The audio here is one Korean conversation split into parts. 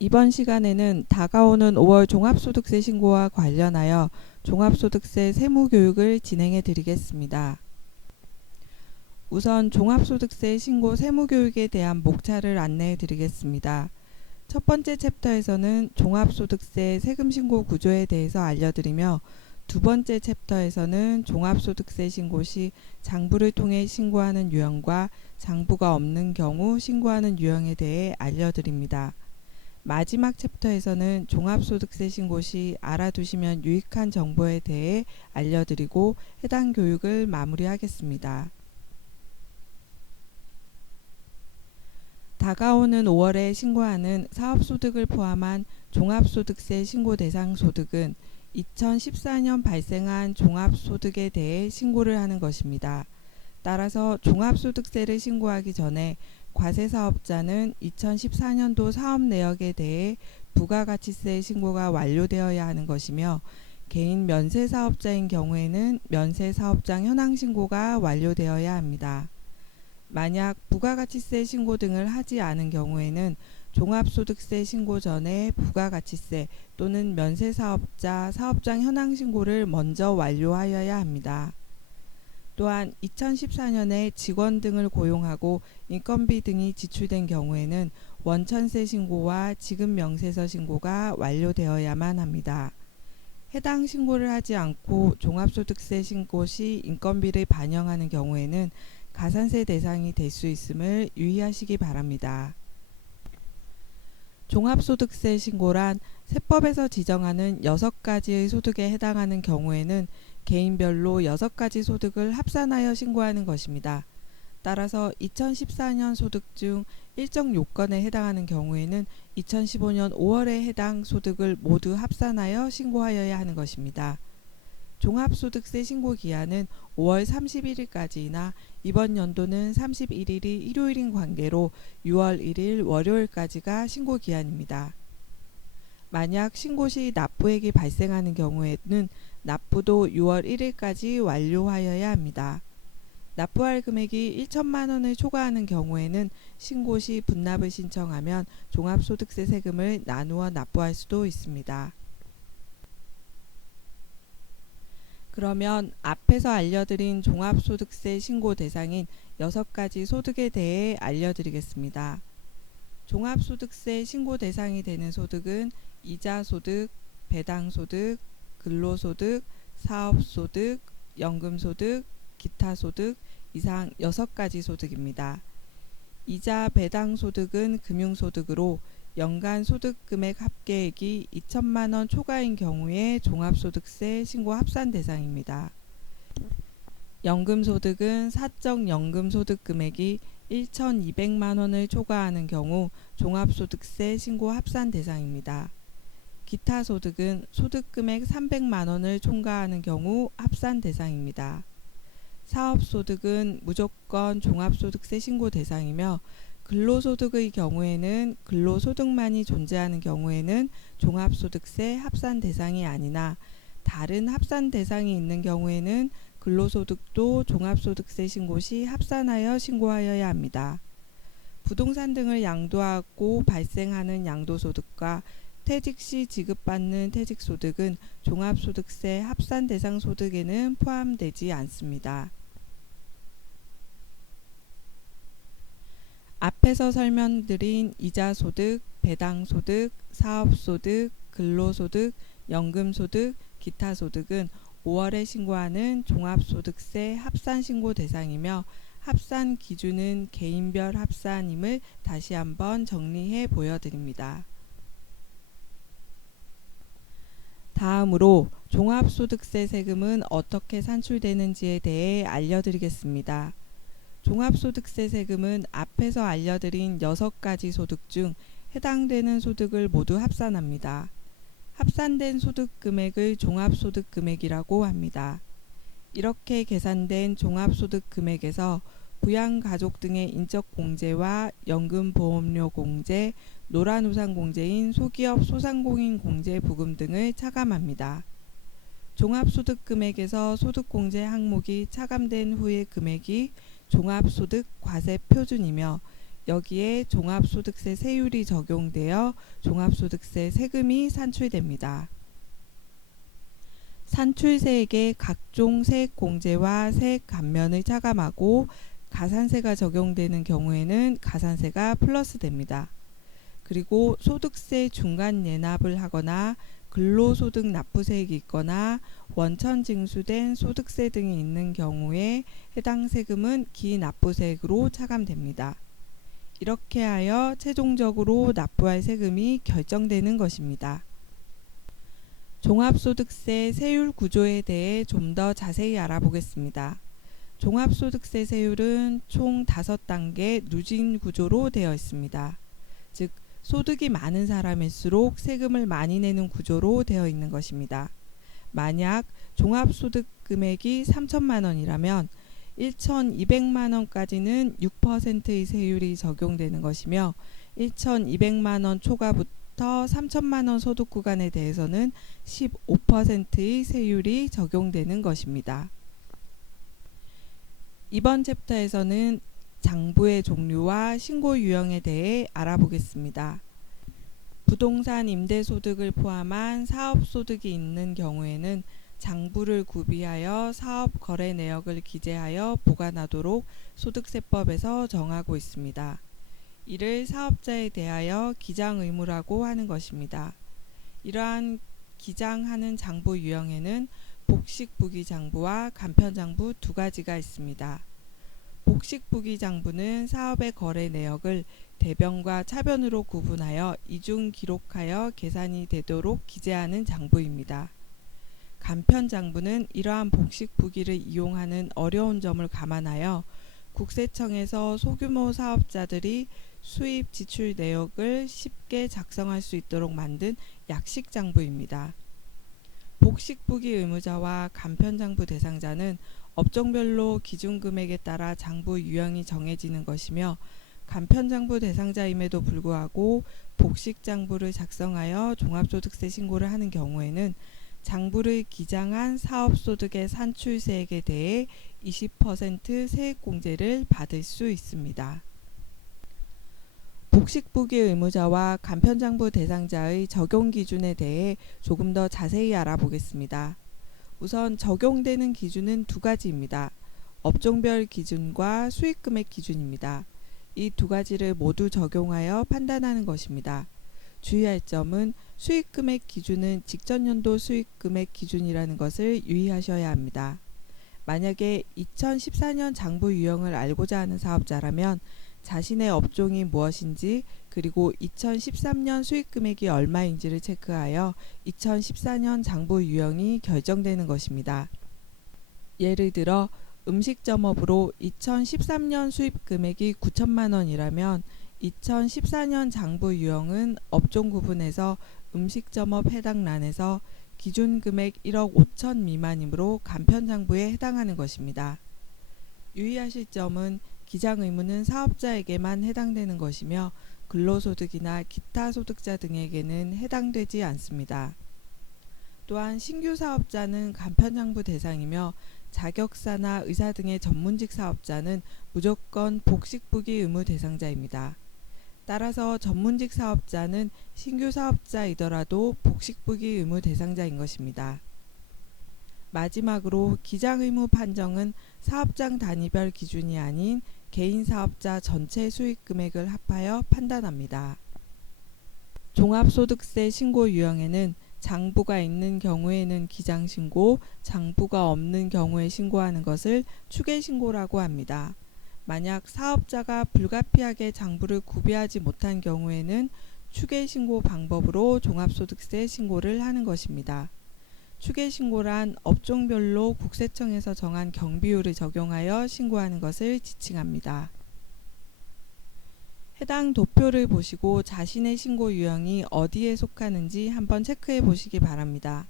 이번 시간에는 다가오는 5월 종합소득세 신고와 관련하여 종합소득세 세무교육을 진행해 드리겠습니다. 우선 종합소득세 신고 세무교육에 대한 목차를 안내해 드리겠습니다. 첫 번째 챕터에서는 종합소득세 세금신고 구조에 대해서 알려드리며, 두 번째 챕터에서는 종합소득세 신고 시 장부를 통해 신고하는 유형과 장부가 없는 경우 신고하는 유형에 대해 알려드립니다. 마지막 챕터에서는 종합소득세 신고 시 알아두시면 유익한 정보에 대해 알려드리고 해당 교육을 마무리하겠습니다. 다가오는 5월에 신고하는 사업소득을 포함한 종합소득세 신고 대상 소득은 2014년 발생한 종합소득에 대해 신고를 하는 것입니다. 따라서 종합소득세를 신고하기 전에 과세사업자는 2014년도 사업 내역에 대해 부가가치세 신고가 완료되어야 하는 것이며, 개인 면세사업자인 경우에는 면세사업장 현황 신고가 완료되어야 합니다. 만약 부가가치세 신고 등을 하지 않은 경우에는 종합소득세 신고 전에 부가가치세 또는 면세사업자 사업장 현황 신고를 먼저 완료하여야 합니다. 또한 2014년에 직원 등을 고용하고 인건비 등이 지출된 경우에는 원천세 신고와 지급명세서 신고가 완료되어야만 합니다. 해당 신고를 하지 않고 종합소득세 신고 시 인건비를 반영하는 경우에는 가산세 대상이 될 수 있음을 유의하시기 바랍니다. 종합소득세 신고란 세법에서 지정하는 6가지의 소득에 해당하는 경우에는 개인별로 6가지 소득을 합산하여 신고하는 것입니다. 따라서 2014년 소득 중 일정 요건에 해당하는 경우에는 2015년 5월에 해당 소득을 모두 합산하여 신고하여야 하는 것입니다. 종합소득세 신고기한은 5월 31일까지이나 이번 연도는 31일이 일요일인 관계로 6월 1일 월요일까지가 신고기한입니다. 만약 신고 시 납부액이 발생하는 경우에는 납부도 6월 1일까지 완료하여야 합니다. 납부할 금액이 1천만 원을 초과하는 경우에는 신고 시 분납을 신청하면 종합소득세 세금을 나누어 납부할 수도 있습니다. 그러면 앞에서 알려드린 종합소득세 신고 대상인 6가지 소득에 대해 알려드리겠습니다. 종합소득세 신고 대상이 되는 소득은 이자소득, 배당소득, 근로소득, 사업소득, 연금소득, 기타소득 이상 6가지 소득입니다. 이자 배당소득은 금융소득으로 연간 소득금액 합계액이 2천만 원 초과인 경우에 종합소득세 신고 합산 대상입니다. 연금소득은 사적 연금소득 금액이 1,200만 원을 초과하는 경우 종합소득세 신고 합산 대상입니다. 기타소득은 소득금액 300만 원을 초과하는 경우 합산 대상입니다. 사업소득은 무조건 종합소득세 신고 대상이며, 근로소득의 경우에는 근로소득만이 존재하는 경우에는 종합소득세 합산 대상이 아니나, 다른 합산 대상이 있는 경우에는 근로소득도 종합소득세 신고 시 합산하여 신고하여야 합니다. 부동산 등을 양도하고 발생하는 양도소득과 퇴직 시 지급받는 퇴직소득은 종합소득세 합산 대상 소득에는 포함되지 않습니다. 앞에서 설명드린 이자소득, 배당소득, 사업소득, 근로소득, 연금소득, 기타소득은 5월에 신고하는 종합소득세 합산신고 대상이며, 합산 기준은 개인별 합산임을 다시 한번 정리해 보여드립니다. 다음으로 종합소득세 세금은 어떻게 산출되는지에 대해 알려드리겠습니다. 종합소득세 세금은 앞에서 알려드린 6가지 소득 중 해당되는 소득을 모두 합산합니다. 합산된 소득 금액을 종합소득 금액이라고 합니다. 이렇게 계산된 종합소득 금액에서 부양가족 등의 인적공제와 연금보험료 공제, 노란우산공제인 소기업 소상공인 공제 부금 등을 차감합니다. 종합소득 금액에서 소득공제 항목이 차감된 후의 금액이 종합소득 과세 표준이며, 여기에 종합소득세 세율이 적용되어 종합소득세 세금이 산출됩니다. 산출세액의 각종 세액 공제와 세액 감면을 차감하고 가산세가 적용되는 경우에는 가산세가 플러스 됩니다. 그리고 소득세 중간 예납을 하거나 근로소득 납부세액이 있거나 원천 징수된 소득세 등이 있는 경우에 해당 세금은 기납부세액으로 차감됩니다. 이렇게 하여 최종적으로 납부할 세금이 결정되는 것입니다. 종합소득세 세율 구조에 대해 좀 더 자세히 알아보겠습니다. 종합소득세 세율은 총 5단계 누진 구조로 되어 있습니다. 즉, 소득이 많은 사람일수록 세금을 많이 내는 구조로 되어 있는 것입니다. 만약 종합소득 금액이 3천만 원이라면 1,200만 원까지는 6%의 세율이 적용되는 것이며 1,200만 원 초과부터 3천만 원 소득 구간에 대해서는 15%의 세율이 적용되는 것입니다. 이번 챕터에서는 장부의 종류와 신고 유형에 대해 알아보겠습니다. 부동산 임대소득을 포함한 사업소득이 있는 경우에는 장부를 구비하여 사업 거래 내역을 기재하여 보관하도록 소득세법에서 정하고 있습니다. 이를 사업자에 대하여 기장 의무라고 하는 것입니다. 이러한 기장하는 장부 유형에는 복식부기장부와 간편장부 두 가지가 있습니다. 복식부기장부는 사업의 거래 내역을 대변과 차변으로 구분하여 이중 기록하여 계산이 되도록 기재하는 장부입니다. 간편장부는 이러한 복식부기를 이용하는 어려운 점을 감안하여 국세청에서 소규모 사업자들이 수입 지출 내역을 쉽게 작성할 수 있도록 만든 약식장부입니다. 복식부기 의무자와 간편장부 대상자는 업종별로 기준금액에 따라 장부 유형이 정해지는 것이며 간편장부 대상자임에도 불구하고 복식장부를 작성하여 종합소득세 신고를 하는 경우에는 장부를 기장한 사업소득의 산출세액에 대해 20% 세액공제를 받을 수 있습니다. 복식부기 의무자와 간편장부 대상자의 적용 기준에 대해 조금 더 자세히 알아보겠습니다. 우선 적용되는 기준은 두 가지입니다. 업종별 기준과 수익금액 기준입니다. 이 두 가지를 모두 적용하여 판단하는 것입니다. 주의할 점은 수익금액 기준은 직전연도 수익금액 기준이라는 것을 유의하셔야 합니다. 만약에 2014년 장부 유형을 알고자 하는 사업자라면 자신의 업종이 무엇인지 그리고 2013년 수익금액이 얼마인지를 체크하여 2014년 장부 유형이 결정되는 것입니다. 예를 들어 음식점업으로 2013년 수입금액이 9천만 원이라면 2014년 장부 유형은 업종 구분에서 음식점업 해당 란에서 기준금액 1억 5천 미만이므로 간편장부에 해당하는 것입니다. 유의하실 점은 기장 의무는 사업자에게만 해당되는 것이며 근로소득이나 기타 소득자 등에게는 해당되지 않습니다. 또한 신규 사업자는 간편장부 대상이며 자격사나 의사 등의 전문직 사업자는 무조건 복식부기 의무 대상자입니다. 따라서 전문직 사업자는 신규 사업자이더라도 복식부기 의무 대상자인 것입니다. 마지막으로 기장 의무 판정은 사업장 단위별 기준이 아닌 개인 사업자 전체 수익 금액을 합하여 판단합니다. 종합소득세 신고 유형에는 장부가 있는 경우에는 기장신고, 장부가 없는 경우에 신고하는 것을 추계신고라고 합니다. 만약 사업자가 불가피하게 장부를 구비하지 못한 경우에는 추계신고 방법으로 종합소득세 신고를 하는 것입니다. 추계신고란 업종별로 국세청에서 정한 경비율을 적용하여 신고하는 것을 지칭합니다. 해당 도표를 보시고 자신의 신고 유형이 어디에 속하는지 한번 체크해 보시기 바랍니다.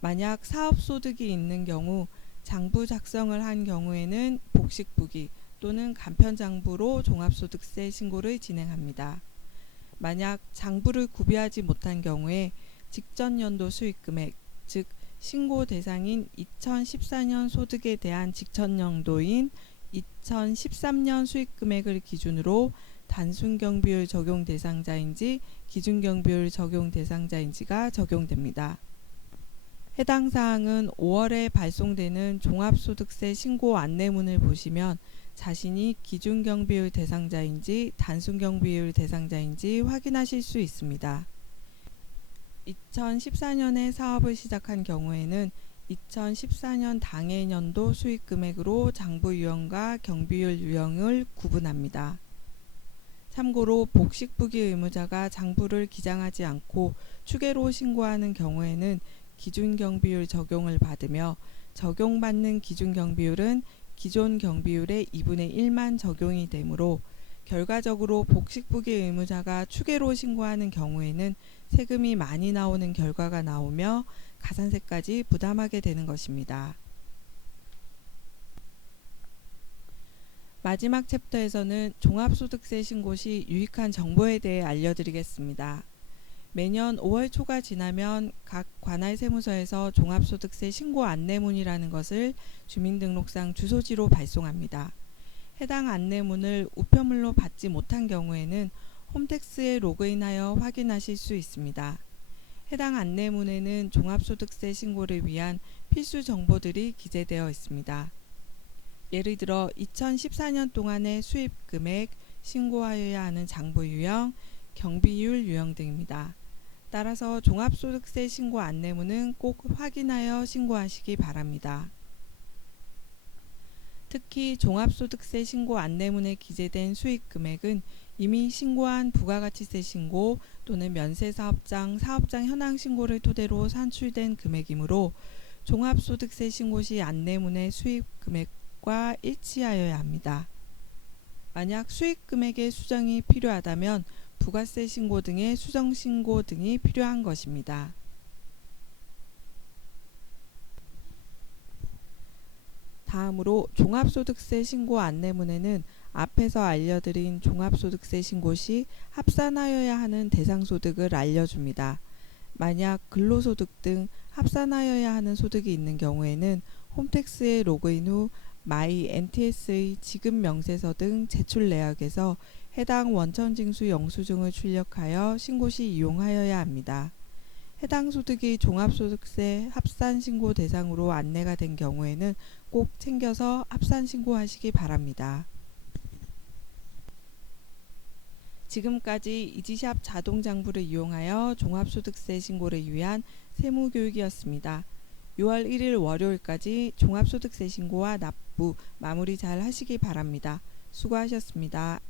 만약 사업소득이 있는 경우 장부 작성을 한 경우에는 복식부기 또는 간편장부로 종합소득세 신고를 진행합니다. 만약 장부를 구비하지 못한 경우에 직전연도 수익금액, 즉 신고 대상인 2014년 소득에 대한 직전연도인 2013년 수익금액을 기준으로 단순 경비율 적용 대상자인지 기준 경비율 적용 대상자인지가 적용됩니다. 해당 사항은 5월에 발송되는 종합소득세 신고 안내문을 보시면 자신이 기준 경비율 대상자인지 단순 경비율 대상자인지 확인하실 수 있습니다. 2014년에 사업을 시작한 경우에는 2014년 당해년도 수익 금액으로 장부 유형과 경비율 유형을 구분합니다. 참고로 복식부기 의무자가 장부를 기장하지 않고 추계로 신고하는 경우에는 기준 경비율 적용을 받으며 적용받는 기준 경비율은 기존 경비율의 2분의 1만 적용이 되므로 결과적으로 복식부기 의무자가 추계로 신고하는 경우에는 세금이 많이 나오는 결과가 나오며 가산세까지 부담하게 되는 것입니다. 마지막 챕터에서는 종합소득세 신고 시 유익한 정보에 대해 알려드리겠습니다. 매년 5월 초가 지나면 각 관할 세무서에서 종합소득세 신고 안내문이라는 것을 주민등록상 주소지로 발송합니다. 해당 안내문을 우편물로 받지 못한 경우에는 홈택스에 로그인하여 확인하실 수 있습니다. 해당 안내문에는 종합소득세 신고를 위한 필수 정보들이 기재되어 있습니다. 예를 들어 2014년 동안의 수입 금액, 신고하여야 하는 장부 유형, 경비율 유형 등입니다. 따라서 종합소득세 신고 안내문은 꼭 확인하여 신고하시기 바랍니다. 특히 종합소득세 신고 안내문에 기재된 수익 금액은 이미 신고한 부가가치세 신고 또는 면세사업장, 사업장 현황 신고를 토대로 산출된 금액이므로 종합소득세 신고 시 안내문의 수익 금액과 일치하여야 합니다. 만약 수익 금액의 수정이 필요하다면 부가세 신고 등의 수정 신고 등이 필요한 것입니다. 다음으로 종합소득세 신고 안내문에는 앞에서 알려드린 종합소득세 신고 시 합산하여야 하는 대상소득을 알려줍니다. 만약 근로소득 등 합산하여야 하는 소득이 있는 경우에는 홈택스에 로그인 후 마이 NTS의 지급 명세서 등 제출 내역에서 해당 원천징수 영수증을 출력하여 신고 시 이용하여야 합니다. 해당 소득이 종합소득세 합산신고 대상으로 안내가 된 경우에는 꼭 챙겨서 합산신고하시기 바랍니다. 지금까지 이지샵 자동장부를 이용하여 종합소득세 신고를 위한 세무교육이었습니다. 6월 1일 월요일까지 종합소득세 신고와 납부 마무리 잘 하시기 바랍니다. 수고하셨습니다.